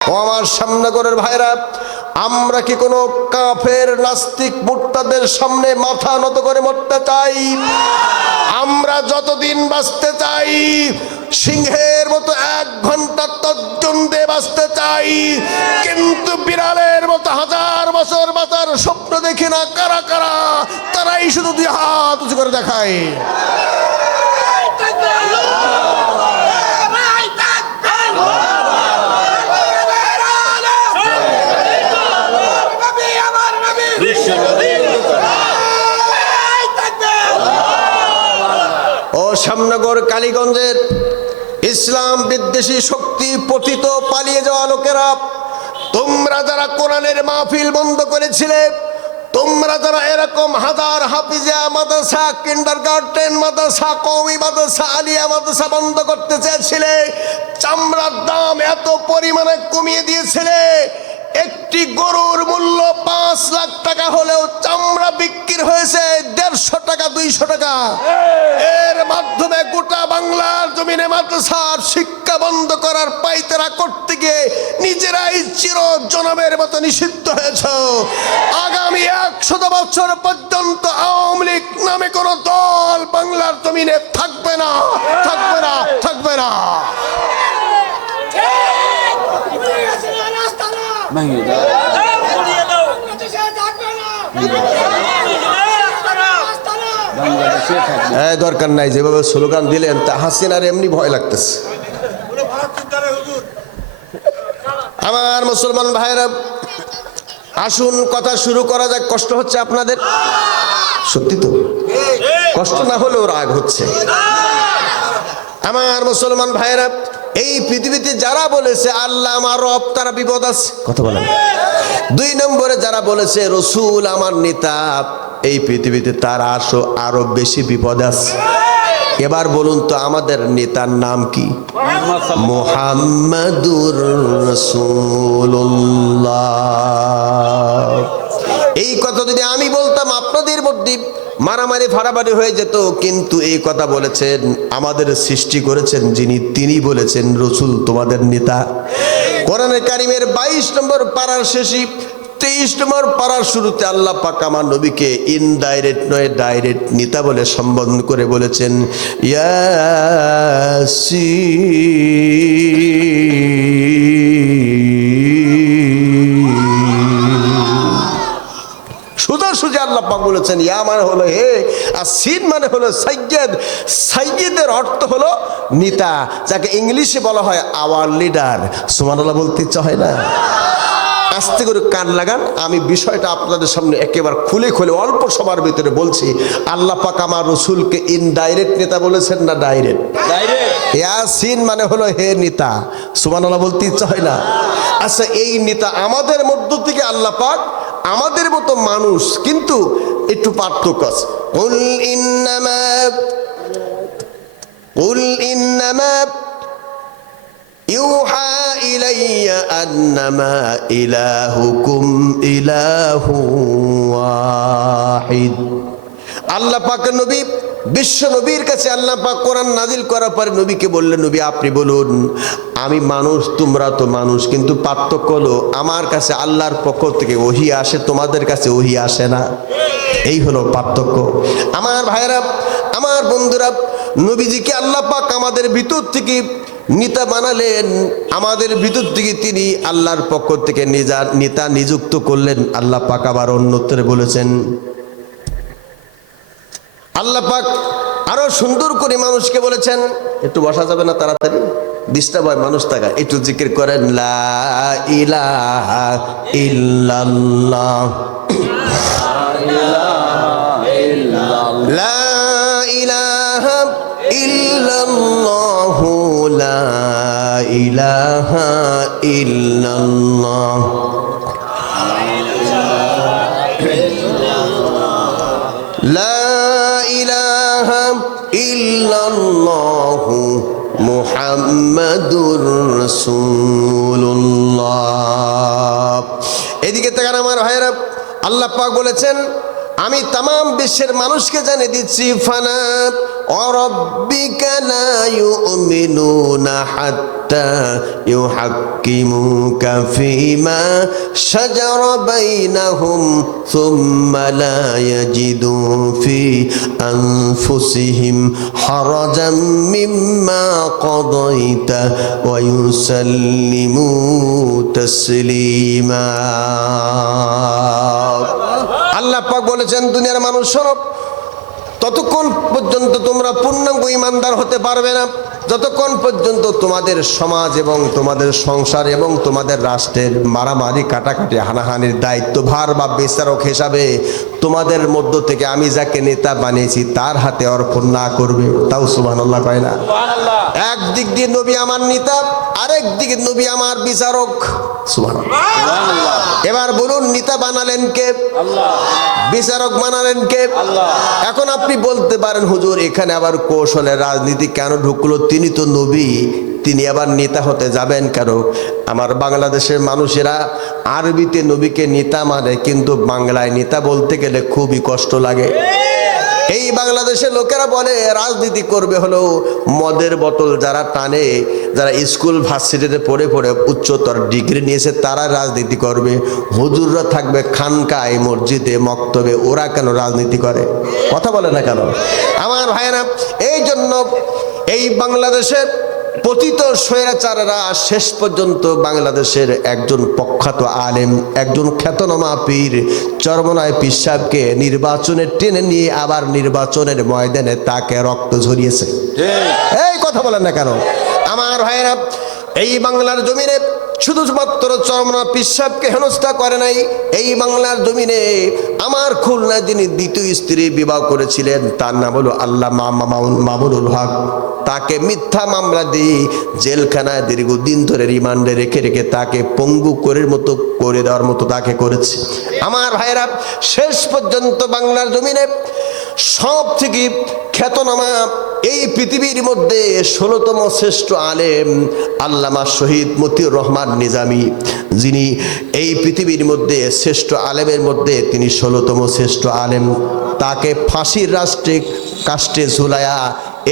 ও আমার সামনগরের ভাইরা, আমরা কি কোনো কাফের নাস্তিক মুরতাদের সামনে মাথা নত করে মরতে চাই? আমরা যতদিন বাঁচতে চাই সিংহের মতো 1 ঘন্টা তর্জন দিয়ে বাঁচতে চাই, কিন্তু বিড়ালের মতো 1000 বছর বাঁচার স্বপ্ন দেখি না কারা কারা? তারাই শুধু 2 হাত উঁচু করে দেখায়। ও সামনগর কালীগঞ্জের ইসলাম বিদ্বেষী শক্তি পতিত পালিয়ে যাওয়া লোকেরা, তোমরা যারা কোরআনের মাহফিল বন্ধ করেছিলে, তোমরা যারা এরকম হাজার হাফিজিয়া মাদ্রাসা, কিন্ডারগার্টেন মাদ্রাসা, কওমি মাদ্রাসা, আলিয়া মাদ্রাসা বন্ধ করতে চেয়েছিলে, চামড়ার দাম এত পরিমাণে কমিয়ে দিয়েছিলে, একটি গরুর মূল্য 5 লাখ টাকা হলেও চামড়া বিক্রি হয়েছে 150 টাকা, 200 টাকা। এর মাধ্যমে গোটা বাংলার জমিনে মাদ্রাসার শিক্ষা বন্ধ করার পাইতারা করতে গিয়ে নিজেরাই চির জনমের মতো নিষিদ্ধ হয়েছে। আগামী 100 বছর পর্যন্ত আওয়ামী লীগ নামে কোন দল বাংলার জমিনে থাকবে না, থাকবে না, থাকবে না। দরকার নাই, যেভাবে স্লোগান দিলেন তা হাসিনার এমনি ভয় লাগতেছে। আমার মুসলমান ভাইরা, আসুন কথা শুরু করা যাক। কষ্ট হচ্ছে আপনাদের? সত্যি তো কষ্ট না হলেও রাগ হচ্ছে। আমার মুসলমান ভাইরা, এই পৃথিবীতে যারা বলেছে আল্লাহ আমার রব, তারা বিপদ আছে, কথা বলেন। 2 নম্বরে যারা বলেছে রসুল আমার নেতা, এই পৃথিবীতে তারা আরো বেশি বিপদ আছে। এবার বলুন তো আমাদের নেতার নাম কি? মুহাম্মাদুর রাসূলুল্লাহ। এই কথা যদি আমি বলতাম আপনাদের মধ্যে মারামারি ফাড়াফাড়ি হয়ে যেত, কিন্তু এই কথা বলেছেন, আমাদের সৃষ্টি করেছেন যিনি, তিনি বলেছেন রসুল তোমাদের নেতা। কোরআনে কারিমের 22 নম্বর পারার শেষে 23 নম্বর পারার শুরুতে আল্লাহ পাক আমার নবীকে ইনডাইরেক্ট নয় ডাইরেক্ট নেতা বলে সম্বোধন করে বলেছেন সোজা আল্লাহ পাক বলেছেন ইয়া মানে হলো হে, আর সিন মানে হলো সাইয়্যিদ। সাইয়্যিদের অর্থ হলো নেতা, যাকে ইংলিশে বলা হয় আওয়ার লিডার। সুবহানাল্লাহ বলতে ইচ্ছা হয় না? আস্তে করে কান লাগান, আমি বিষয়টা আপনাদের সামনে একেবারে খুলে খুলে অল্প সময়ের ভিতরে বলছি। আল্লাহ পাক আমার রসুলকে ইনডাইরেক্ট নেতা বলেছেন না ডাইরেক্ট? ইয়াসিন মানে হলো হে নেতা। সুবহানাল্লাহ বলতে ইচ্ছা হয় না? আচ্ছা, এই নেতা আমাদের মধ্য থেকে আল্লাহ পাক আমাদের মতো মানুষ, কিন্তু একটু পার্থক্য আছে। কুল ইন্নামা ইউহা ইলাইয়া আন্নামা ইলাহুকুম ইলাহু ওয়াহিদ। আল্লাহ পাকের নবী, বিশ্ব নবীর কাছে আল্লাহ পাক কোরআন নাজিল করার পরে নবীকে বললেন, নবী আপনি বলুন আমি মানুষ, তোমরা তো মানুষ, কিন্তু পার্থক্য হলো আমার কাছে আল্লাহর পক্ষ থেকে ওহী আসে, তোমাদের কাছে ওহী আসে না। এই হলো পার্থক্য। আমার ভাইরা, আমার বন্ধুরা, নবীজিকে আল্লাহ পাক আমাদের ভিতর থেকে নেতা বানালেন, আমাদের ভিতর থেকে তিনি আল্লাহর পক্ষ থেকে নেতা নিযুক্ত করলেন। আল্লাহ পাক আবার অন্যত্রে বলেছেন, আল্লাহ পাক আরো সুন্দর করে মানুষকে বলেছেন, একটু বসা যাবে না তাড়াতাড়ি, ডিস্টার্ব হয় মানুষ থাকা, একটু জিকির করেন লা ইলাহা ইল্লাল্লাহ, লা ইলাহা ইল্লাল্লাহ, লা ইলাহা ইল্লাল্লাহ, লা ইলাহা ইল্লাল্লাহ মুহাম্মাদুর রাসূলুল্লাহ। এদিকে তাকান আমার ভাইরা, আল্লাহ পাক বলেছেন আমি তামাম বিশ্বের মানুষকে জানিয়ে দিচ্ছি ফানা وربك لا يؤمنون حتى يحكموك فيما شجر بينهم ثم لا يجدوا في أنفسهم حرجا مما قضيت ويسلموا تسليما আল্লাহ পাক বলেছেন দুনিয়ার মানুষ শোনো ততক্ষণ পর্যন্ত তোমরা পূর্ণাঙ্গ ঈমানদার হতে পারবে না যতক্ষণ পর্যন্ত তোমাদের সমাজ এবং তোমাদের সংসার এবং তোমাদের রাষ্ট্রের মারামারি কাটাকাটি হানাহানির দায়িত্বভার বা বিচারক হিসাবে তোমাদের মধ্য থেকে আমি যাকে নেতা বানিয়েছি তার হাতে অর্পণ না করবে। তাও সুবহানাল্লাহ কয় না? একদিক দিয়ে নবী আমার নেতা, আরেক দিকে নবী আমার বিচারক। সুবহানাল্লাহ। এবার বলুন নেতা বানালেন কে? আল্লাহ। বিচারক বানালেন কে? আল্লাহ। এখন আপনি বলতে পারেন হুজুর এখানে আবার কৌশলের রাজনীতি কেন ঢুকলো? তিনি তো নবী, তিনি আবার নেতা হতে যাবেন কেন? আমার বাংলাদেশের মানুষেরা আরবিতে নবীকে নেতা মানে, কিন্তু বাংলায় নেতা বলতে গেলে খুবই কষ্ট লাগে। এই বাংলাদেশের লোকেরা বলে রাজনীতি করবে হলো মদের বোতল যারা টানে, যারা স্কুল ভার্সিটিতে পড়ে পড়ে উচ্চতর ডিগ্রি নিয়েছে তারা রাজনীতি করবে, হুজুররা থাকবে খানকায় মসজিদে মক্তবে, ওরা কেন রাজনীতি করে? কথা বলে না কেন? আমার ভাইয়েরা, এই জন্য এই বাংলাদেশের পতিত স্বৈরাচারেরা শেষ পর্যন্ত বাংলাদেশের একজন প্রখ্যাত আলেম, একজন খ্যাতনামা পীর চরমনায় পীর সাহেবকে নির্বাচনে টেনে নিয়ে আবার নির্বাচনের ময়দানে তাকে রক্ত ঝরিয়েছে। এই কথা বলেন না কেন? আমার ভাইয়েরা, এই বাংলার জমিনে শুধুমাত্র চরমনা পীর সাহেবকে হেনস্থা করে নাই, এই বাংলার জমিনে আমার খুলনায় যিনি দ্বিতীয় স্ত্রী বিবাহ করেছিলেন তার নাম হলো আল্লাহ মামুনুল হক, তাকে মিথ্যা মামলা দিয়ে জেলখানায় দীর্ঘদিন ধরে রিমান্ডে রেখে রেখে তাকে পঙ্গু করে দেওয়ার মতো তাকে করেছে। আমার ভাইয়েরা, শেষ পর্যন্ত বাংলার জমিনে সব থেকে খ্যাতনামা এই পৃথিবীর মধ্যে 16তম শ্রেষ্ঠ আলেম আল্লামা শহীদ মতিউর রহমান নিজামী, যিনি এই পৃথিবীর মধ্যে শ্রেষ্ঠ আলেমের মধ্যে তিনি 16তম শ্রেষ্ঠ আলেম, তাকে ফাঁসির রাষ্ট্রে কাষ্টে ঝুলায়া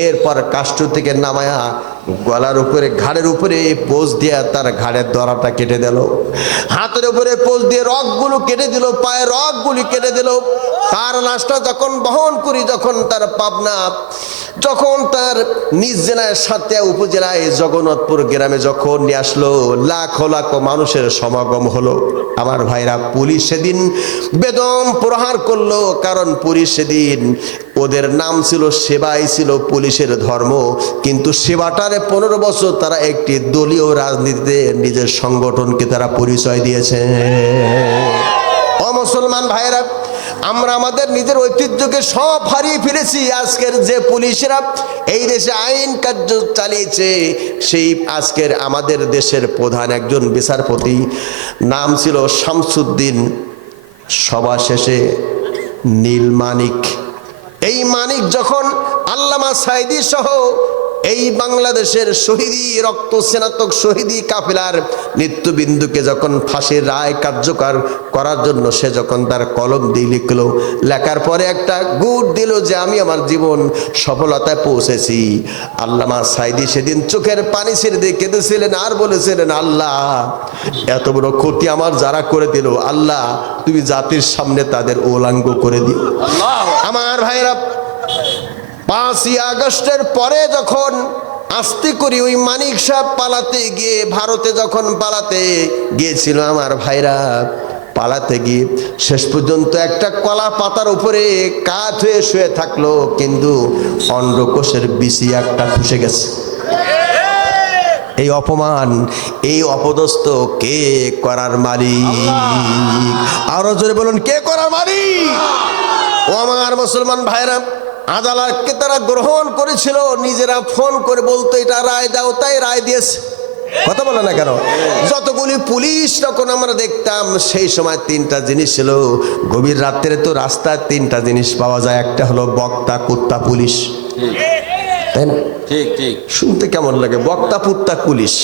এরপর কাষ্ট থেকে নামায়া গলার উপরে ঘাড়ের উপরে পোজ দিয়া তার ঘাড়ের দড়াটা কেটে দিল, হাতের উপরে পোজ দিয়ে রগগুলো কেটে দিল, পায়ের রগগুলি কেটে দিল। তার লাশটা যখন বহন করি, যখন তার পাবনা, যখন তার নিজ জেলায় সাতক্ষীরা উপজেলায় জগন্নাথপুর গ্রামে যখন নিয়ে আসলো, লাখো লাখো মানুষের সমাগম হলো। আমার ভাইরা, পুলিশ সেদিন বেদম প্রহার করলো, কারণ পুলিশ সেদিন ওদের নাম ছিল সেবাই, ছিল পুলিশের ধর্ম, কিন্তু সেবাটারে 15 বছর তারা একটি দলীয় রাজনীতিতে নিজের সংগঠনকে তারা পরিচয় দিয়েছে। ও মুসলমান ভাইরা, আমরা আমাদের নিজের ঐতিহ্যকে সব হারিয়ে ফেলেছি। আজকের যে পুলিশরা এই দেশে আইন কার্য চালিয়েছে, সেই আজকের আমাদের দেশের প্রধান একজন বিচারপতি, নাম ছিল শামসুদ্দিন, সভা শেষে নীল মানিক। এই মানিক যখন আল্লামা সাইদি সহ এই বাংলাদেশের শহীদি রক্ত স্নাতক শহীদি কাফেলার নেতৃবৃন্দকে যখন ফাঁসির রায় কার্যকর করার জন্য সে যখন তার কলম দিয়ে লিখলো, লেখার পরে একটা গুড দিল যে আমি আমার জীবন সফলতায় পৌঁছেছি। আল্লামা সাইদি সেদিন চোখের পানি ছেড়ে দিয়ে কেঁদেছিলেন আর বলেছিলেন, আল্লাহ এত বড় ক্ষতি আমার যারা করে দিল, আল্লাহ তুমি জাতির সামনে তাদের উলাঙ্গ করে দিও। আমার ভাইরা, 5ই আগস্টের পরে যখন আস্তে করে ওই মানিক সাহেব পালাতে গিয়ে ভারতে যখন পালাতে গিয়েছিল, আমার ভাইরা পালাতে গিয়ে শেষ পর্যন্ত একটা কলা পাতার উপরে কাঠ হয়ে শুয়ে থাকলো, কিন্তু অন্ডকোষের বিচি একটা ফুসে গেছে। এই অপমান, এই অপদস্থ কে করার মালিক? আরো জোরে বলুন, কে করার মালিক? ও আমার মুসলমান ভাইরা, আদালতকে তারা গ্রহণ করেছিল, নিজেরা ফোন করে বলতো এটা রায় দাও, তাই রায় দিয়েছে। কথা বলে না কেন? যতগুলি পুলিশ তখন আমরা দেখতাম সেই সময় 3টা জিনিস ছিল। গভীর রাত্রে তো রাস্তায় 3টা জিনিস পাওয়া যায়, একটা হলো বক্তা, কুত্তা, পুলিশ, তাই না? ঠিক ঠিক। শুনতে কেমন লাগে? বক্তা, কুত্তা, পুলিশ।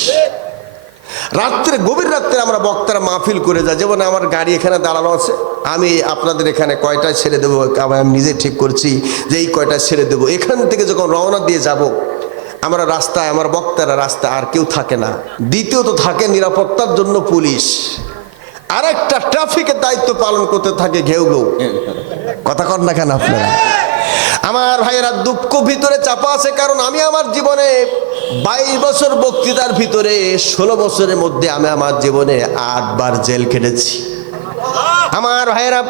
রাত্রে গভীর রাত্রে আমরা বক্তারা মাহফিল করে যাই, যেমন আমার গাড়ি এখানে দাঁড়ানো আছে, আমি আপনাদের এখানে কয়টায় ছেড়ে দেবো আমি নিজে ঠিক করছি যে এই কয়টায় ছেড়ে দেবো। এখান থেকে যখন রওনা দিয়ে যাব আমরা রাস্তায়, আমার বক্তারা রাস্তায় আর কেউ থাকে না। দ্বিতীয়ত থাকে নিরাপত্তার জন্য পুলিশ, আর একটা ট্রাফিকের দায়িত্ব পালন করতে থাকে ঘেউ ঘেউ। কথা কর না কেন আপনারা? আমার ভাইয়েরা দুঃখ ভিতরে চাপা আছে, কারণ আমি আমার জীবনে 22 বছর বক্তৃতার ভিতরে 16 বছরের মধ্যে আমি আমার জীবনে 8 বার জেল খেটেছি। আমার ভাইয়েরা,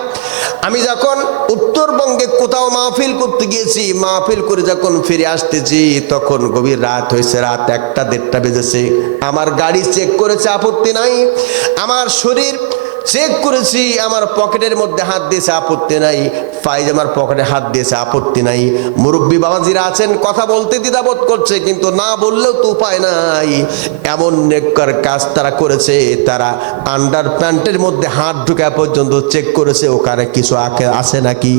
আমি যখন উত্তরবঙ্গে কোথাও মাহফিল করতে গিয়েছি, মাহফিল করে যখন ফিরে আসতেছি তখন গভীর রাত হয়েছে, রাত 1টা-1:30 বেজেছে। আমার গাড়ি চেক করেছে, আপত্তি নাই। আমার শরীর চেক করেছি, আমার পকেটের মধ্যে হাত দিয়েছে, আপত্তি নাই। পায়জামার পকেটে হাত দিয়েছে, আপত্তি নাই। মুরব্বী বাবাজিরা আছেন, কথা বলতে দ্বিধাবোধ করছে, কিন্তু না বললেও তো উপায় নাই। এমন নেককার কাজ তারা করেছে, তারা আন্ডার প্যান্টের মধ্যে হাত ঢুকা পর্যন্ত চেক করেছে ওখানে কিছু আছে নাকি।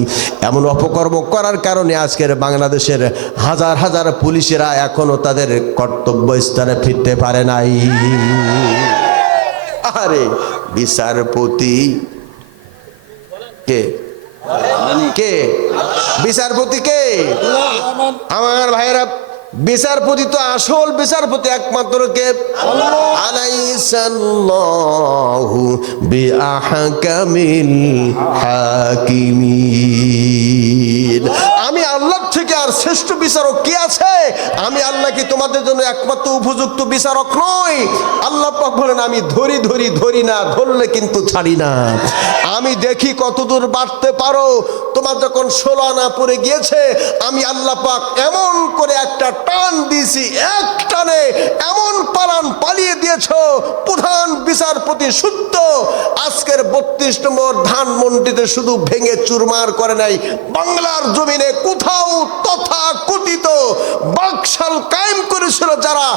এমন অপকর্ম করার কারণে আজকের বাংলাদেশের হাজার হাজার পুলিশেরা এখনো তাদের কর্তব্য স্থানে ফিরতে পারে নাই। আরে বিচারপতি কে? কে বিচারপতি? কে? আমার ভাইয়েরা, বিচারপতি তো আসল বিচারপতি একমাত্র কে? আলাইসাল্লাহু বিআহকামিল হাকিমিন। আমি আল্লাহ থেকে আর শ্রেষ্ঠ বিচারক কে আছে? আমি আল্লাহ কি তোমাদের জন্য একমাত্র উপযুক্ত বিচারক নই? আল্লাহ পাক বলেন, আমি ধরি ধরি ধরি না, ধরলে কিন্তু ছাড়ি না। আমি দেখি কতদূর বাড়তে পারো। তোমার যখন 16 আনা পড়ে গিয়েছে, আমি আল্লাহ পাক এমন করে একটা টান দিয়েছি, এক টানে এমন পালিয়ে দিয়েছ। প্রধান বিচারপতি সূত্র আজকের 32 নম্বর ধানমন্ডিতে শুধু ভেঙে চুরমার করে নাই, বাংলার জমিনে কোথাও তথাকথিত বাকশাল কায়েম করেছিল যারা,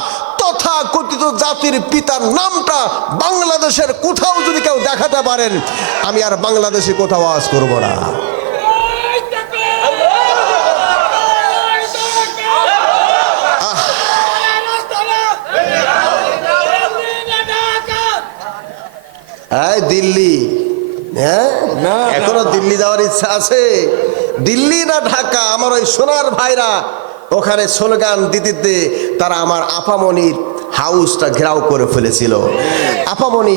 তথাকথিত জাতির পিতার নামটা বাংলাদেশের কোথাও যদি কেউ দেখাতে পারেন, আমি আর বাংলাদেশে কোথাও আওয়াজ করব না। দিল্লি, হ্যাঁ, এখনো দিল্লি যাওয়ার ইচ্ছা আছে? দিল্লি না ঢাকা? আমার ওই সোনার ভাইরা ওখানে স্লোগান দিতে তারা আমার আপামনির হাউসটা ঘেরাও করে ফেলেছিল। আপামনি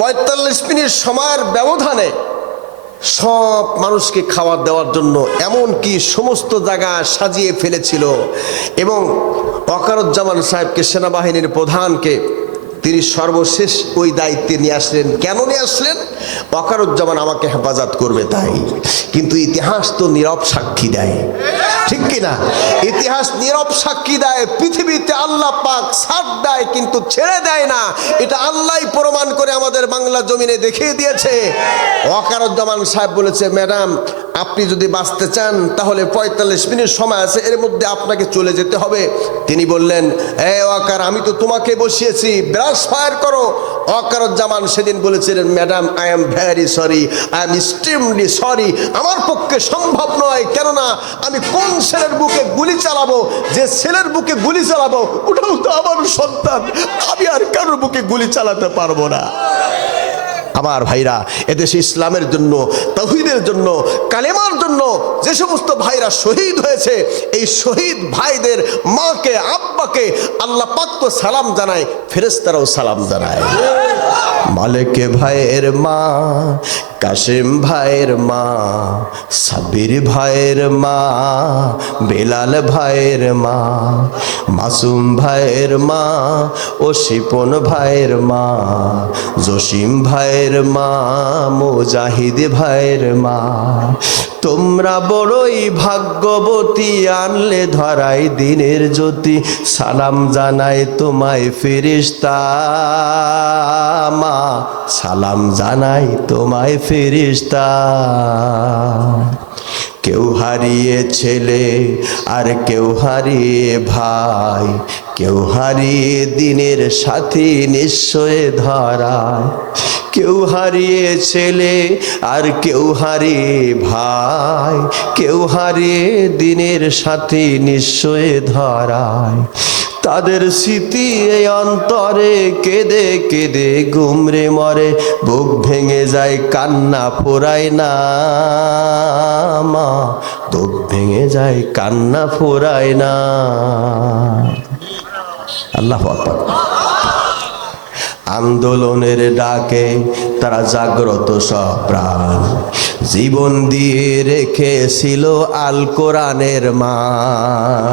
45 মিনিট সময়ের ব্যবধানে সব মানুষকে খাবার দেওয়ার জন্য এমনকি সমস্ত জায়গা সাজিয়ে ফেলেছিল। এবং ওয়াকারুজ্জামান সাহেবকে, সেনাবাহিনীর প্রধানকে, তিনি সর্বশেষ ওই দায়িত্বে নিয়ে আসলেন। কেন নিয়ে আসলেন? ওয়াকারুজ্জামান আমাকে হেফাজত করবে তাই। কিন্তু ইতিহাস তো নীরব সাক্ষী দেয়, ঠিক কিনা? ইতিহাস নীরব সাক্ষী দেয়। পৃথিবীতে আল্লাহ পাক ছাড় দেয় কিন্তু ছেড়ে দেয় না, এটা আল্লাহই প্রমাণ করে আমাদের বাংলা জমিনে দেখিয়ে দিয়েছে। ওয়াকারুজ্জামান সাহেব বলেছে, ম্যাডাম আপনি যদি বাঁচতে চান তাহলে 45 মিনিট সময় আছে, এর মধ্যে আপনাকে চলে যেতে হবে। তিনি বললেন, ওয়াকার, আমি তো তোমাকে বসিয়েছি, ব্রাশ ফায়ার করো। ওয়াকারুজ্জামান সেদিন বলেছিলেন, madam I am very sorry, I am extremely sorry, আমার পক্ষে সম্ভব নয়। কেননা আমি কোন ছেলের বুকে গুলি চালাবো? যে ছেলের বুকে গুলি চালাবো ওটাও তো আমার সন্তান, আমি আর কারোর বুকে গুলি চালাতে পারবো না। আমার ভাইরা, এদেশে ইসলামের জন্য, তাওহীদের জন্য, কালেমার জন্য যে সমস্ত ভাইরা শহীদ হয়েছে, এই শহীদ ভাইদের মাকে, আব্বাকে আল্লাহ পাক তো সালাম জানায়, ফেরেশতারাও সালাম জানায়। মালিক ভাইয়ের মা, কাসেম ভাইয়ের মা, সাবির ভাইয়ের মা, বেলাল ভাইয়ের মা, মাসুম ভাইয়ের মা, ও শিপন ভাইয়ের মা, জসিম ভাইয়ের মা, মুজাহিদ ভাইয়ের মা, তোমরা বড়ই ভাগ্যবতী, আনলে ধরাই দিনের জ্যোতি, সালাম জানাই তোমায় ফেরেশতা মা, সালাম জানাই তোমায় ফেরেশতা। কেউ হারিয়ে ছেলে আর কেউ হারিয়ে ভাই, কেউ হারিয়ে দিনের সাথী নিশ্চয় ধরায়, কেউ হারিয়ে ছেলে আর কেউ হারিয়ে ভাই, কেউ হারিয়ে দিনের সাথী নিশ্চয় ধরায়। তাদের স্মৃতি এই অন্তরে কেঁদে কেঁদে গুমরে মরে, বুক ভেঙে যায় কান্না ফোরায় না মা, বুক ভেঙে যায় কান্না ফোরায় না। আল্লাহু আকবার। আন্দোলনের ডাকে তারা জাগ্রত সব প্রাণ, জীবন দিয়ে রেখেছিল আল কোরআনের মান।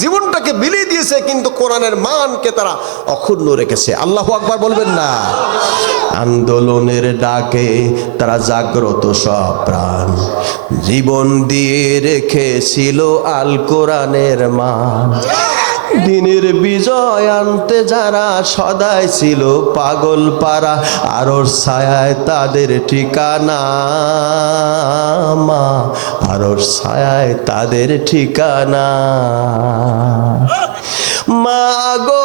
জীবনটাকে বিলিয়ে দিয়েছে, কিন্তু কোরআনের মানকে তারা অক্ষুণ্ণ রেখেছে। আল্লাহু আকবার বলবেন না? আন্দোলনের ডাকে তারা জাগ্রত সব প্রাণ, জীবন দিয়ে রেখেছিল আল কোরআনের মান। দিনের বিজয় আনতে যারা সদাই ছিল পাগল পারা, আরোর ছায়ায় তাদের ঠিকানা মা, আরোর ছায়ায় তাদের ঠিকানা। মা গো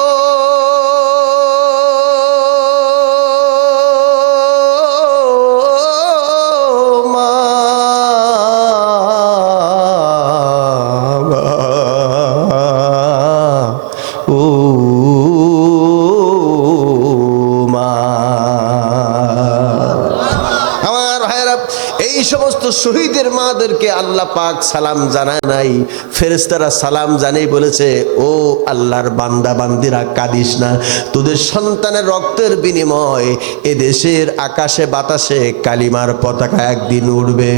শহীদের মাদেরকে আল্লাহ পাক সালাম জানায় নাই, ফেরেশতারা সালাম জানেই বলেছে, ও আল্লাহর বান্দা বান্দিরা কাঁদিস না, তোদের সন্তানের রক্তের বিনিময় এ দেশের আকাশে বাতাসে কালিমার পতাকা একদিন উড়বে।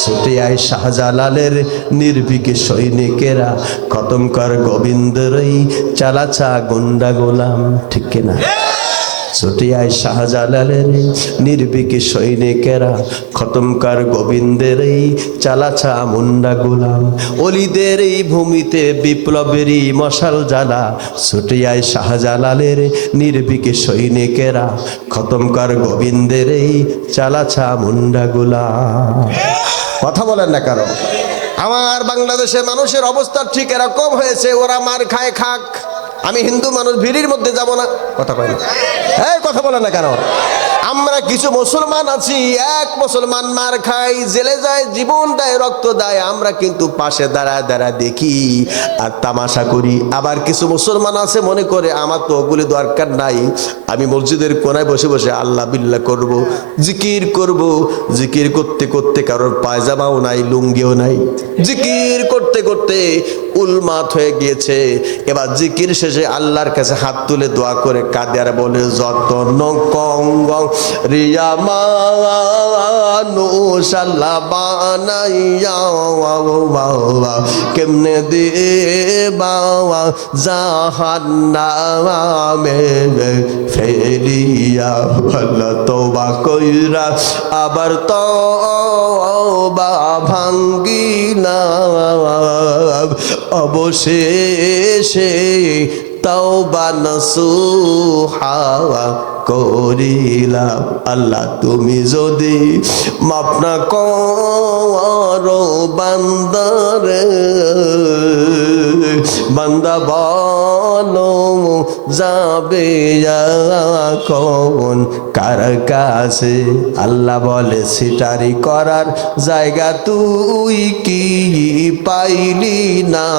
ছুটে আয় শাহজালালের নির্ভীক সৈনিকেরা, খতম কর গোবিন্দরই চালাচা গুন্ডা গোলাম। ঠিক কিনা? ছুটে আয় শাহজালালের নির্ভীক সৈনিকেরা, খতম কর গোবিন্দের এই চালাচা মুন্ডা গোলাম। অলিদের এই ভূমিতে বিপ্লবেরই মশাল জ্বালা, ছুটে আয় শাহজালালের নির্ভীক সৈনিকেরা, খতম কর গোবিন্দের এই চালাচা মুন্ডা গোলাম। কথা বলেন না কারো? আমার বাংলাদেশের মানুষের অবস্থা ঠিক এরকম হয়েছে, ওরা মার খায় খাক, আমি হিন্দু মানুষ ভিড়ির মধ্যে যাব না। কথা কয় না? এই কথা বলে না কেন? আমরা কিছু মুসলমান আছি, এক মুসলমান মার খাই, জেলে যায়, জীবন দেয়, রক্ত দেয়, আমরা কিন্তু পাশে দাঁড়ায় দাঁড়ায় দেখি আর তামাশা করি। আবার কিছু মুসলমান আছে মনে করে আমার তো ওগুলি দরকার নাই, আমি মসজিদের কোনায় বসে বসে আল্লাহ বিল্লাহ করব, জিকির করব। জিকির করতে করতে কারোর পায়জামাও নাই, লুঙ্গিও নাই, জিকির করতে করতে উলমাত হয়ে গিয়েছে। এবার জিকির শেষে আল্লাহর কাছে হাত তুলে দোয়া করে কাঁদে আর বলে, যত নকঙ্গ রিয়া মানুষ আল্লাহ বানাইয়া কেমনে দে বাবা জাহান্নামে ফেলিয়া, ভালো তওবা কইরা আবার তওবা ভাঙ্গিলা, অবশেষে তওবা নসুহা করিলাম। আল্লাহ তুমি যদি মাফ না করো বান্দারে, বান্দা বলো যাবে এখন কার কাছে? আল্লাহ বলে, সিটারি করার জায়গা তুই কি পাইলি না?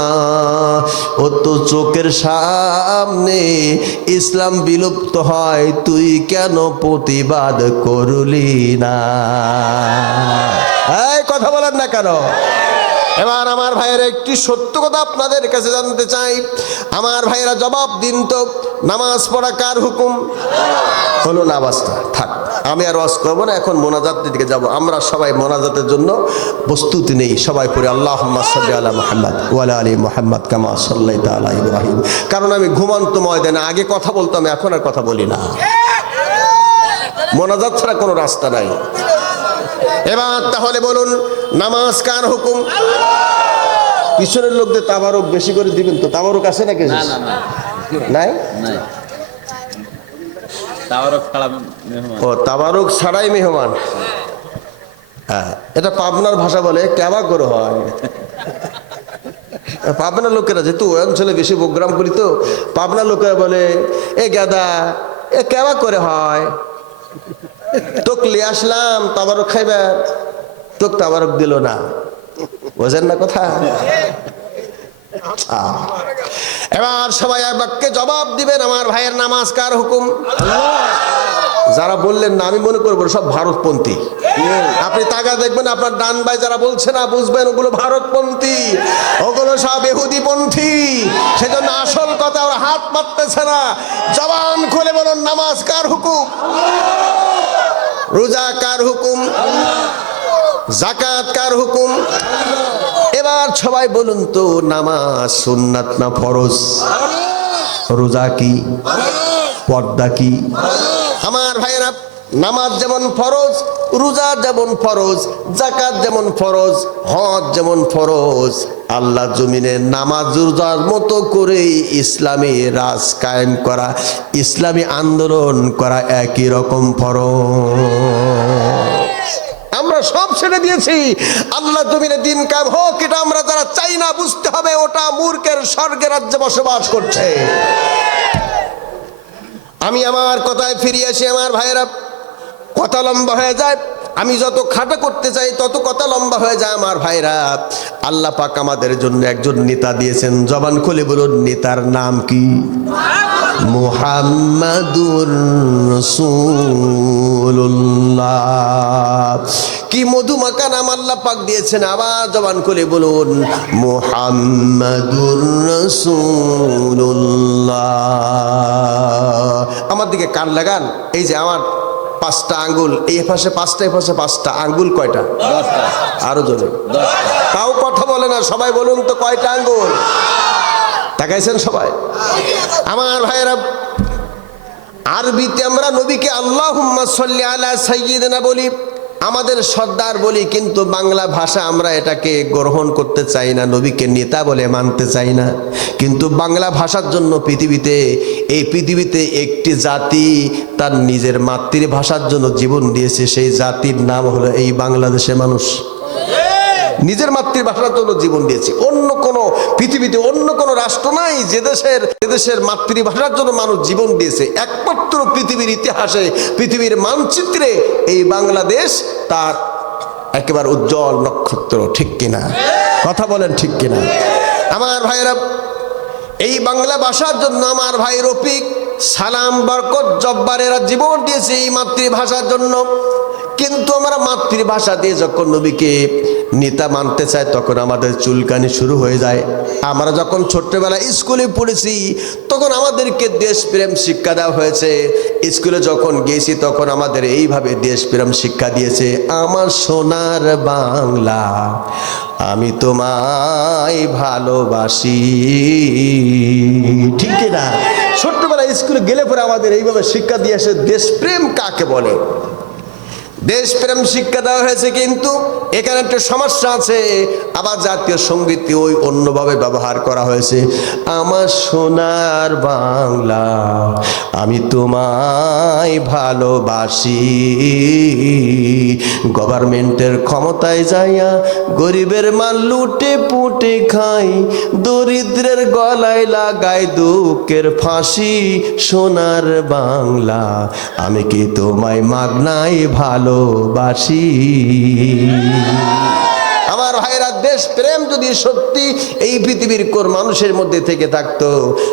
ও তো চোখের সামনে ইসলাম বিলুপ্ত হয়, তুই কেন প্রতিবাদ করলি না? এই কথা বলেন না কেন? এবার আমার ভাইয়েরা একটি সত্য কথা আপনাদের কাছে জানতে চাই। আমার ভাইয়েরা জবাব দিন তো, নামাজ পড়া কার হুকুম? হলো নামাজটা থাক, আমি আর ওয়াজ করবো না, এখন মোনাজাতের দিকে যাব। আমরা সবাই মোনাজাতের জন্য প্রস্তুতি নেই, সবাই পড়ি আল্লাহুম্মা সাল্লি আলা মুহাম্মাদ ওয়া আলা আলি মুহাম্মাদ কামা সাল্লাইতা আলা ইব্রাহিম। কারণ আমি ঘুমন্ত ময়দানে আগে কথা বলতাম, এখন আর কথা বলি না। মোনাজাত ছাড়া কোনো রাস্তা নাই। এবার তাহলে বলুন, নামাজ কার হুকুম? পিছনের লোকদের তাবারক বেশি করে দিবেন তো। তাবারক আছে নাকি? নাই। ও তাবারক ছাড়াই মেহমান। হ্যাঁ, এটা পাবনার ভাষা বলে কেবা করে হয়। পাবনার লোকেরা যেহেতু ওই অঞ্চলে বেশি প্রোগ্রাম করি, তো পাবনার লোকেরা বলে, এ গাদা এ কেবা করে হয়, তোকে লিয়ে আসলাম তাবারক খাইবার, তোকে তাবারক দিল না। বোঝেন না কথা? এবার সবাই এক বাক্যে জবাব দিবেন, আমার ভাইয়ের নামাজ কার হুকুম? যারা বললেন না, আমি মনে করবো সব ভারতপন্থী। আপনি তাকা দেখবেন, আপনার ডান ভাই যারা বলছে না, বুঝবেন ওগুলো ভারতপন্থী, ওগুলো সব ইহুদিপন্থী। সেজন্য আসল কথা ওরা হাত মারতেছে না। জবান খুলে বলুন, নামাজ কার হুকুম? রোজা কার হুকুম? যাকাত কার হুকুম? এবার সবাই বলুন তো, নামাজ সুন্নাত না ফরজ? রোজা কি? পর্দা কি? আমার ভাইয়েরা, নামাজ যেমন ফরজ, রোজা যেমন ফরজ, যাকাত যেমন ফরজ, হজ যেমন ফরজ, আল্লাহ জমিনে নামাজ রোজার মতো করে ইসলামী রাজ কায়েম করা, ইসলামী আন্দোলন করা একই রকম ফরজ। আমরা সব ছেড়ে দিয়েছি। আল্লাহ জমিনে দিন কায়েম হোক, এটা আমরা যারা চাই না, বুঝতে হবে ওটা মূর্খের স্বর্গের রাজ্যে বসবাস করছে। আমি আমার কথায় ফিরে আসি। আমার ভাইয়েরা, কথা লম্বা হয়ে যায়, আমি যত খাটা করতে চাই তত কথা লম্বা হয়ে যায়। আমার ভাইরা, আল্লাহ পাক আমাদের জন্য একজন নেতা দিয়েছেন। জবান খুলে বলুন, নেতার নাম কি? মুহাম্মাদুর রাসূলুল্লাহ। কি মধুমাখা নাম আল্লাহ পাক দিয়েছেন। আবার জবান খুলে বলুন, মুহাম্মাদুর রাসূলুল্লাহ। আমার দিকে কান লাগান। এই যে আমার 5টা আঙ্গুল, এই পাশে 5টা, এই পাশে 5টা, আঙ্গুল কয়টা? 10টা। আরো জোরে। তাও কথা বলে না, সবাই বলুন তো কয়টা আঙ্গুল? তাকাইছেন সবাই? আমার ভাইয়েরা, আরবিতে আমরা নবীকে আল্লাহুম্মা সাল্লি আলা সাইয়্যিদিনা বলি, আমাদের সর্দার বলি, কিন্তু বাংলা ভাষা আমরা এটাকে গ্রহণ করতে চাই না, নবীকে নেতা বলে মানতে চাই না। কিন্তু বাংলা ভাষার জন্য এই পৃথিবীতে একটি জাতি তার নিজের মাতৃভাষার জন্য জীবন দিয়েছে, সেই জাতির নাম হলো এই বাংলাদেশের মানুষ। নিজের মাতৃভাষার জন্য জীবন দিয়েছে। অন্য কোনো পৃথিবীতে অন্য কোনো রাষ্ট্র নাই যে দেশের মাতৃভাষার জন্য মানুষ জীবন দিয়েছে। একমাত্র পৃথিবীর ইতিহাসে, পৃথিবীর মানচিত্রে এই বাংলাদেশ তার একেবারে উজ্জ্বল নক্ষত্র। ঠিক কিনা? কথা বলেন ঠিক কিনা? আমার ভাইয়েরা, এই বাংলা ভাষার জন্য আমার ভাই রফিক, সালাম, বরকত, জব্বারেরা জীবন দিয়েছে এই মাতৃভাষার জন্য। কিন্তু আমরা মাতৃভাষা দিয়ে যখন নবীকে নেতা মানতে চাই, তখন আমাদের চুলকানি শুরু হয়ে যায়। আমরা যখন ছোট্টবেলায় স্কুলে পড়েছি, তখন আমাদেরকে দেশপ্রেম শিক্ষা দেওয়া হয়েছে। স্কুলে যখন গেছি, তখন আমাদের এইভাবে দেশপ্রেম শিক্ষা দিয়েছে, আমার সোনার বাংলা আমি তোমায় ভালোবাসি। ঠিক না? ছোট্টবেলায় স্কুলে গেলে পরে আমাদের এইভাবে শিক্ষা দিয়েছে দেশপ্রেম কাকে বলে। দেশপ্রেম শিক্ষা দেওয়া হয়েছে, কিন্তু এখানে একটা সমস্যা আছে। আবার জাতীয় সঙ্গীত ওই অন্যভাবে ব্যবহার করা হয়েছে, আমার সোনার বাংলা আমি তোমায় ভালোবাসি। গভর্নমেন্টের ক্ষমতায় যাইয়া গরিবের মাল লুটে পুটে খাই, দরিদ্রের গলায় লাগাই দুঃখের ফাঁসি। সোনার বাংলা আমি কি তোমায় মাগনাই ভালোবাসি। আমার ভাইরা, দেশ প্রেম যদি সত্যি এই পৃথিবীর কোন মানুষের মধ্যে থেকে থাকতো,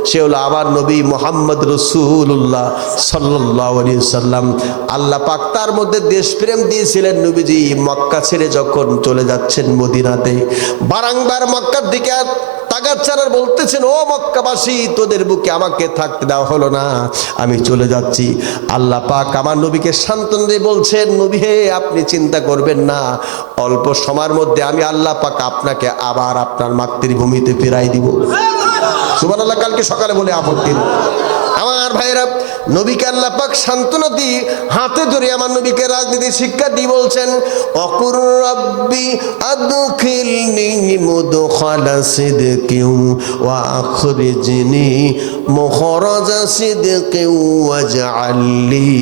সে হলো আবার নবী মুহাম্মদ রাসূলুল্লাহ সাল্লাল্লাহু আলাইহি সাল্লাম। আল্লাহ পাক তার মধ্যে দেশপ্রেম দিয়েছিলেন। নবীজি মক্কা ছেড়ে যখন চলে যাচ্ছেন মদিনাতে, বারংবার মক্কার দিকে তাকাচ্ছেন আর বলতেছেন, ও মক্কাবাসী, তোদের বুকে আমাকে থাকতে দেওয়া হলো না, আমি চলে যাচ্ছি। আল্লাহ পাক আমার নবীকে সান্ত্বনা দিয়ে বলছেন, নবী হে, আপনি চিন্তা করবেন না, অল্প সময়ের মধ্যে আমি আল্লাহ পাক আপনাকে আবার আপনার মাতৃভূমিতে ফেরাই দিব। সুবহানাল্লাহ। কালকে সকালে বলে আপত্তি। আমার ভাইরা, নবীকে আল্লাহ পাক সান্ত্বনা দিয়ে হাতে ধরে আমার নবীকে রাজনীতি শিক্ষা দিয়ে বলছেন, অকুর রব্বি আদখিলনি মুদখালা সিদকিন ওয়া আখরিজনি মুখরাজা সিদকিন ওয়াজআললি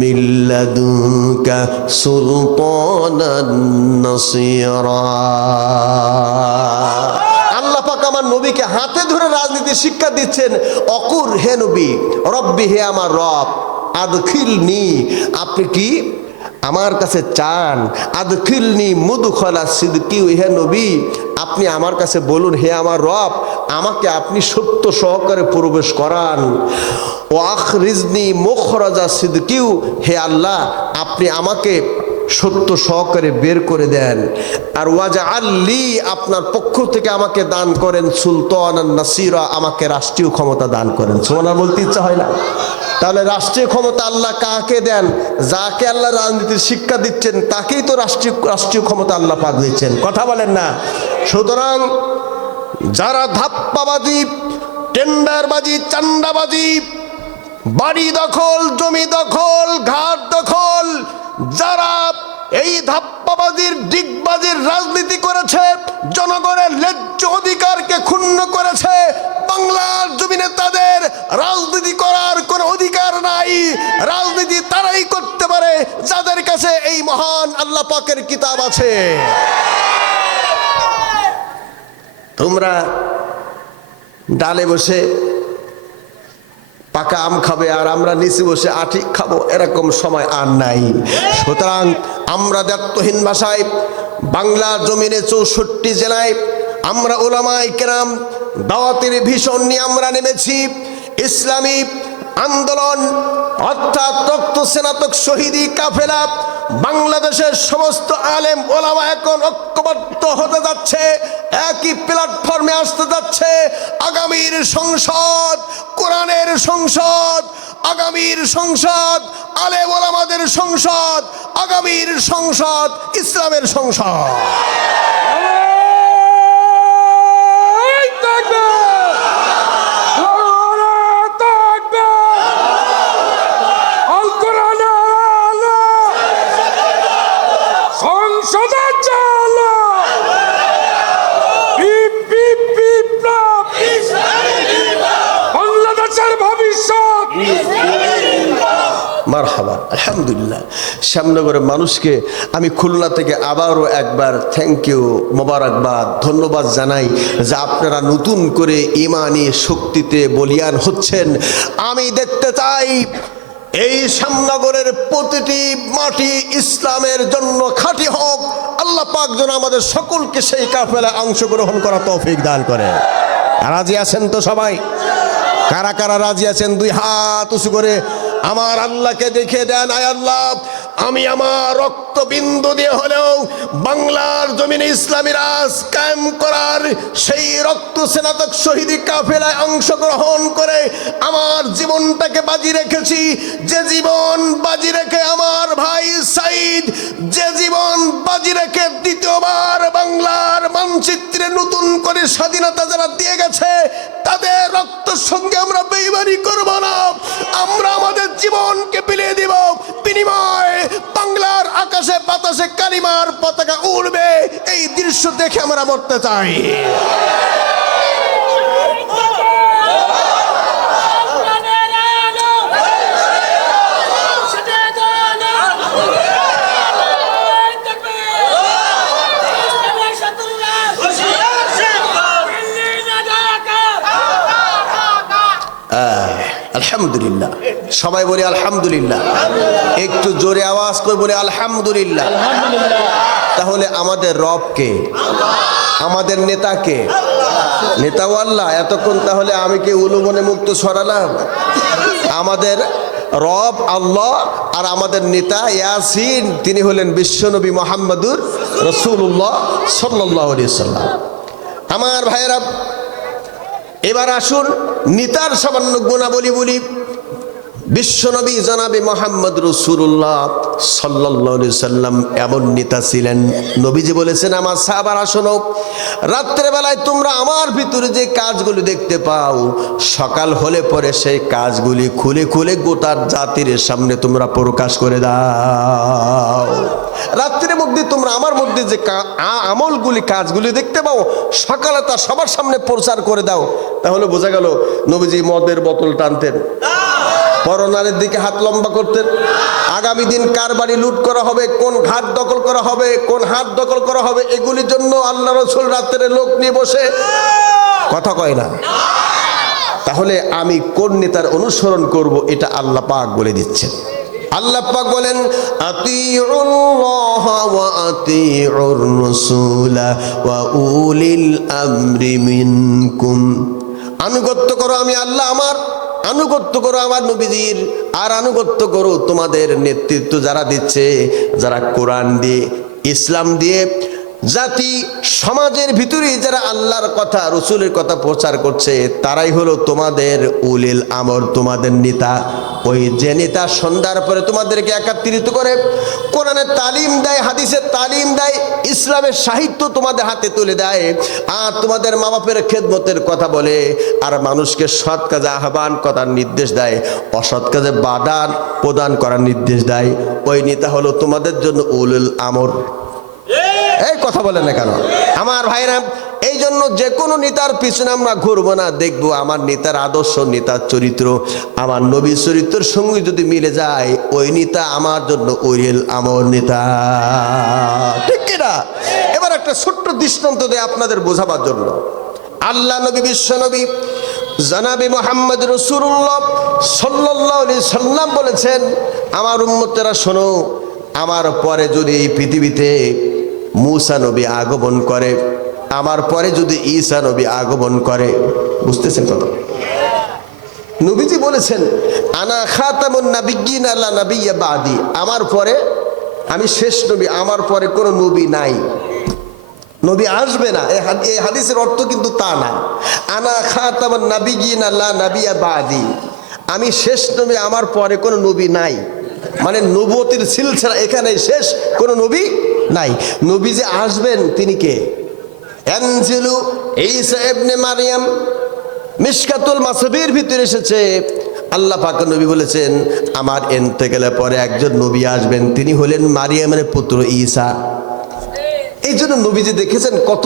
মিন লাদুনকা সুলতানান নাসীরা। আমার নবীকে হাতে ধরে রাজনীতি শিক্ষা দিচ্ছেন। অকুর, হে নবী, রব্বি, হে আমার রব, আদখিলনি, আপনি কি আমার কাছে চান, আদখিলনি মুদখালা সিদকি, হে নবী আপনি আমার কাছে বলুন, হে আমার রব, আমাকে আপনি সত্য সহকারে প্রবেশ করান। ও আখরিজনি মুখরাজা সিদকিউ, হে আল্লাহ আপনি আমাকে সত্য সহকারে বের করে দেন। আর ওয়াজা আল্লি, আপনার পক্ষ থেকে আমাকে দান করেন সুলতানান নাসিরা, আমাকে রাষ্ট্রীয় ক্ষমতা দান করেন। সুবহানাল্লাহ বলতে ইচ্ছা হয় না? তাহলে রাষ্ট্রীয় ক্ষমতা আল্লাহ কাকে দেন? যাকে আল্লাহ রাজনীতির শিক্ষা দিচ্ছেন তাকেই তো রাষ্ট্রীয় ক্ষমতা আল্লাহ পাক দিচ্ছেন। কথা বলেন না? সুতরাং যারা ধাপ্পাবাজি, টেন্ডারবাজি, চান্দাবাজি, বাড়ি দখল, জমি দখল, ঘাট দখল, যারা এই ধাপ্পাবাজির ডিগবাজির রাজনীতি করেছে, জনগণের ন্যায্য অধিকারকে ক্ষুণ্ণ করেছে, বাংলার জমিনে তাদের রাজনীতি করার কোনো অধিকার নাই। রাজনীতি তারাই করতে পারে যাদের কাছে এই মহান আল্লাহ পাকের কিতাব আছে। তোমরা ডালে বসে পাকা আম খাবে আর আমরা নিচে বসে আটি খাবো, এরকম সময় আর নাই। সুতরাং আমরা দায়িত্বহীন ভাষায় বাংলা জমিনে 64 জেলায় আমরা উলামায়ে কেরাম দাওয়াতের ভিশন নিয়ে আমরা নেমেছি। ইসলামী আন্দোলন অর্থাৎ রক্ত স্নাতক শহীদি কাফেলা, বাংলাদেশের সমস্ত আলেম ওলামা এখন ঐক্যবদ্ধ হতে যাচ্ছে, একই প্ল্যাটফর্মে আসতে যাচ্ছে। আগামীর সংসদ কোরআনের সংসদ, আগামীর সংসদ আলেম ওলামাদের সংসদ, আগামীর সংসদ ইসলামের সংসদ। মারহাবা, আলহামদুলিল্লাহ। শ্যামনগরের মানুষকে আমি খুলনা থেকে আবারও একবার থ্যাংক ইউ, মোবারকবাদ, ধন্যবাদ জানাই যে আপনারা নতুন করে ইমানি শক্তিতে বলিয়ান হচ্ছেন। আমি দেখতে চাই এই শ্যামনগরের প্রতিটি মাটি ইসলামের জন্য খাঁটি হোক। আল্লাহ পাক যেন আমাদের সকলকে সেই কাফেলায় অংশগ্রহণ করা তৌফিক দান করে। রাজি আছেন তো সবাই? কারা কারা রাজি আছেন? দুই হাত উঁচু করে আমার আল্লাহকে দেখিয়ে দেন, আয় আল্লাহ আমি আমার রক্তবিন্দু দিয়ে হলেও বাংলার জমিনে ইসলামী রাজ কায়েম করার সেই রক্ত স্নাতক শহীদি কাফেলায় অংশগ্রহণ করে আমার জীবনটাকে বাজি রেখেছি। যে জীবন বাজি রেখে আমার ভাই সাইদ, যে জীবন বাজি রেখে দ্বিতীয়বার বাংলার মানচিত্রে নতুন করে স্বাধীনতা যারা দিয়ে গেছে, তাদের রক্তের সঙ্গে আমরা বেইমানি করব না। আমরা আমাদের জীবনকে বিলিয়ে দিব, বিনিময়ে বাংলার আকাশে বাতাসে কালিমার পতাকা উড়বে। এই দৃশ্য দেখে আমরা মরতে চাই। আলহামদুলিল্লাহ, সবাই বলি আলহামদুলিল্লাহ। একটু জোরে আওয়াজ করে বলি আলহামদুলিল্লাহ। তাহলে আমাদের রবকে, আমাদের নেতাকে, নেতাও আল্লাহ। এতক্ষণ তাহলে আমি কি উলুমনে মুক্ত ছড়ালাম? আমাদের রব আল্লাহ আর আমাদের নেতা ইয়াসিন, তিনি হলেন বিশ্বনবী মুহাম্মদুর রাসূলুল্লাহ সাল্লাল্লাহু আলাইহি সাল্লাম। আমার ভাইয়েরা, এবার আসুন নেতার সামান্য গুণাবলী বলি। বিশ্বনবী জনাবে মোহাম্মদ রাসূলুল্লাহ সাল্লাল্লাহু আলাইহি সাল্লাম এমন নেতা ছিলেন, নবীজি বলেছেন আমার সাহাবারা শোনো, রাত্রে বেলায় তোমরা আমার ভিতরে যে কাজগুলি দেখতে পাও, সকাল হলে পরে সেই কাজগুলি খুলে খুলে গোটা জাতির সামনে তোমরা প্রকাশ করে দাও। রাত্রের মধ্যে তোমরা আমার মধ্যে যে আমলগুলি কাজগুলি দেখতে পাও, সকালে তা সবার সামনে প্রচার করে দাও। তাহলে বোঝা গেল নবীজি মদের বোতল টানতেন, পরনারের দিকে হাত লম্বা করতেন। আগামী দিন কার বাড়ি লুট করা হবে, কোন ঘাট দখল করা হবে, কোন হাত দখল করা হবে, এগুলির জন্য আল্লাহ রাসূল রাত্রে লোক নিয়ে বসে কথা কয় না। তাহলে আমি কোন নেতার অনুসরণ করব, এটা আল্লাহ পাক বলে দিচ্ছেন। আল্লাহ পাক বলেন আতিউল্লাহ ওয়া আতিউর রাসূলা ওয়া উলিল আমরি মিনকুম, আনুগত্য করো আমি আল্লাহ আমার, আনুগত্য করো আমার নবীজির, আর আনুগত্য করো তোমাদের নেতৃত্ব যারা দিচ্ছে, যারা কোরআন দিয়ে ইসলাম দিয়ে জাতি সমাজের ভিতরে যারা আল্লাহর কথা রসুলের কথা প্রচার করছে, তারাই হলো তোমাদের উলিল আমর, তোমাদের নেতা। ওই যে নেতা সন্ধ্যার পরে তোমাদেরকে একত্রিত করে কোরআনের তালিম দেয়, হাদিসের তালিম দেয়, ইসলামের সাহিত্য তোমাদের হাতে তুলে দেয়, আর তোমাদের মা বাপের খেদমতের কথা বলে, আর মানুষকে সৎ কাজে আহ্বান করার নির্দেশ দেয়, অসৎ কাজে বাধা প্রদান করার নির্দেশ দেয়, ওই নেতা হলো তোমাদের জন্য উলিল আমর। এই কথা বলেন না কেন আমার ভাইরা? এই জন্য যে কোনো নেতার পিছনে আমরা ঘুরবো না, দেখবো আমার নেতার আদর্শ, নেতার চরিত্র আমার নবীর চরিত্রের সঙ্গে যদি মিলে যায়, ওই নেতা আমার জন্য উলিল আমর নেতা, ঠিক কিনা? এবার একটা ছোট্ট দৃষ্টান্ত দেয় আপনাদের বোঝাবার জন্য। আল্লাহ নবী, বিশ্ব নবী জনাবে মুহাম্মদ রাসূলুল্লাহ সাল্লাল্লাহু আলাইহি সাল্লাম বলেছেন, আমার উম্মতেরা শোনো, আমার পরে যদি এই পৃথিবীতে মূসা নবী আগমন করে, আমার পরে যদি ঈসা নবী আগমন করে, বুঝতেছেন কথা? নবীজি বলেছেন আনা খাতামুন নাবিয়্যিন লা নাবিয়্যা বাদি, আমার পরে আমি শেষ নবী, আমার পরে কোনো নবী নাই, নবী আসবে না। এই হাদিসের অর্থ কিন্তু তা না। আনা খাতামুন নাবিয়্যিন লা নাবিয়্যা বাদি, আমি শেষ নবী, আমার পরে কোনো নবী নাই, মানে নবুয়তের সিলসিলা এখানে শেষ, কোনো নবী নাই। নবী যে আসবেন তিনি কে? এনজিলু ঈসা ইবনে মারইয়াম, মিশকাতুল মাসাবির ভিতরে এসেছে, আল্লাহ পাক নবী বলেছেন আমার ইন্তেকালের পরে একজন নবী আসবেন, তিনি হলেন মারিয়ামের পুত্র ঈসা। এই জন্য নবীজি দেখেছেন কত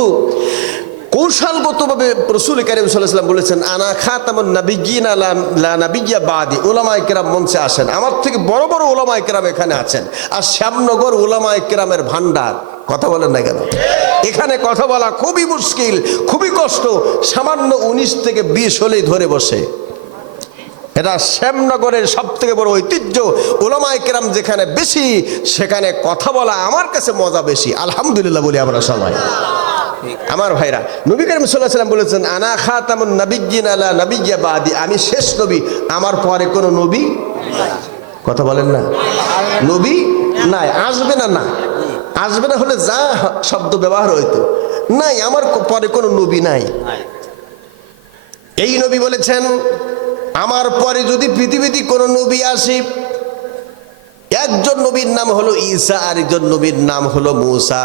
কৌশলগতভাবে রাসূল কারীম সাল্লাল্লাহু আলাইহি ওয়াসাল্লাম বলেছেন আনা খাতামুন নাবিয়্যিন লা নাবিয়্যা বাদি। উলামায়ে কেরাম মঞ্চে আসেন, আমার থেকে বড় বড় উলামায়ে কেরাম এখানে আছেন, আর শ্যামনগর উলামায়ে কেরামের ভান্ডার। কথা বলেন না কেন? এখানে কথা বলা খুবই মুশকিল, খুবই কষ্ট, সামান্য 19 থেকে 20 হলেই ধরে বসে। এটা শ্যামনগরের সব থেকে বড় ঐতিহ্য, উলামায়ে কেরাম যেখানে বেশি, সেখানে কথা বলা আমার কাছে মজা বেশি। আলহামদুলিল্লাহ বলি আমরা সবাই। আমার ভাইরা, নবী করিম সাল্লাল্লাহু আলাইহি ওয়াসাল্লাম বলেছেন আনা খাতামুন নাবিয়্যিন লা নাবিয়্যা বাদি, আমি শেষ নবী, আমার পরে কোনো নবী, কথা বলেন না, নবী নাই, আসবে না। না আসবে না হলে যা শব্দ ব্যবহার হইতো, নাই, আমার পরে কোনো নবী নাই। এই নবী বলেছেন আমার পরে যদি পৃথিবীতে কোনো নবী আসে, একজন নবীর নাম হলো ঈসা, আরেকজন নবীর নাম হলো মূসা,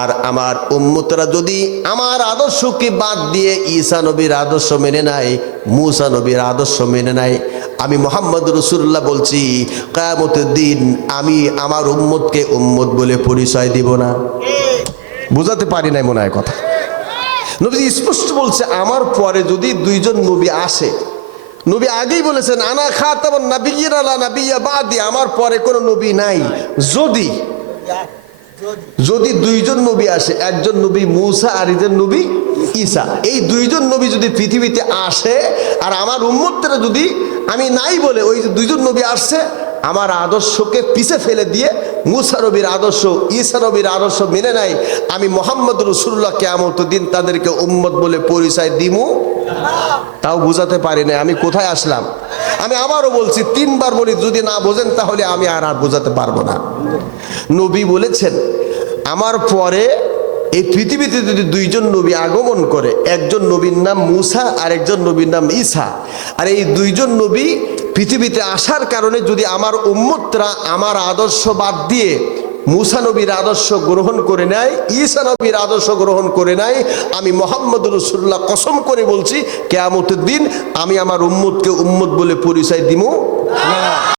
আর আমার উম্মতরা যদি আমার আদর্শকে বাদ দিয়ে ঈসা নবীর আদর্শ মেনে নেয়, মূসা নবীর আদর্শ মেনে নেয়, আমি মুহাম্মদ রাসূলুল্লাহ বলছি কিয়ামতের দিন আমি আমার উম্মতকে উম্মত বলে পরিচয় দিব না। বুঝাতে পারি নাই মনে হয় কথা? নবী স্পষ্ট বলছে আমার পরে যদি দুইজন নবী আসে, নবী আগেই বলেছেন আনা খাতামুন নাবিয়্যিন লা নাবিয়্যা বাদি, আমার পরে কোনো নবী নাই। যদি দুইজন নবী আসে, একজন নবী মূসা আর একজন নবী ঈসা, এই দুইজন নবী যদি পৃথিবীতে আসে, আর আমার উম্মতরা যদি আমি নাই বলে ওই যে দুইজন নবী আসছে, আমার আদর্শকে পিছে ফেলে দিয়ে মূসা নবীর আদর্শ, ঈসা নবীর আদর্শ মেনে নাই, আমি মুহাম্মদ রাসূলুল্লাহ কিয়ামতের দিন তাদেরকে উম্মত বলে পরিচয় দিমু। তাও বুঝাতে পারি না আমি কোথায় আসলাম। আমি আবারও বলছি, 3 বার বলি, যদি না বোঝেন তাহলে আমি আর বোঝাতে পারবো না। নবী বলেছেন আমার পরে এই পৃথিবীতে যদি দুইজন নবী আগমন করে, একজন নবীর নাম মূসা আর একজন নবীর নাম ঈসা, আর এই দুইজন নবী পৃথিবীতে আসার কারণে যদি আমার উম্মতরা আমার আদর্শ বাদ দিয়ে মূসা নবীর আদর্শ গ্রহণ করে নেয়, ঈসা নবীর আদর্শ গ্রহণ করে নেয়, আমি মুহাম্মদ রাসূলুল্লাহ কসম করে বলছি কিয়ামতের দিন আমি আমার উম্মতকে উম্মত বলে পরিচয় দিব না।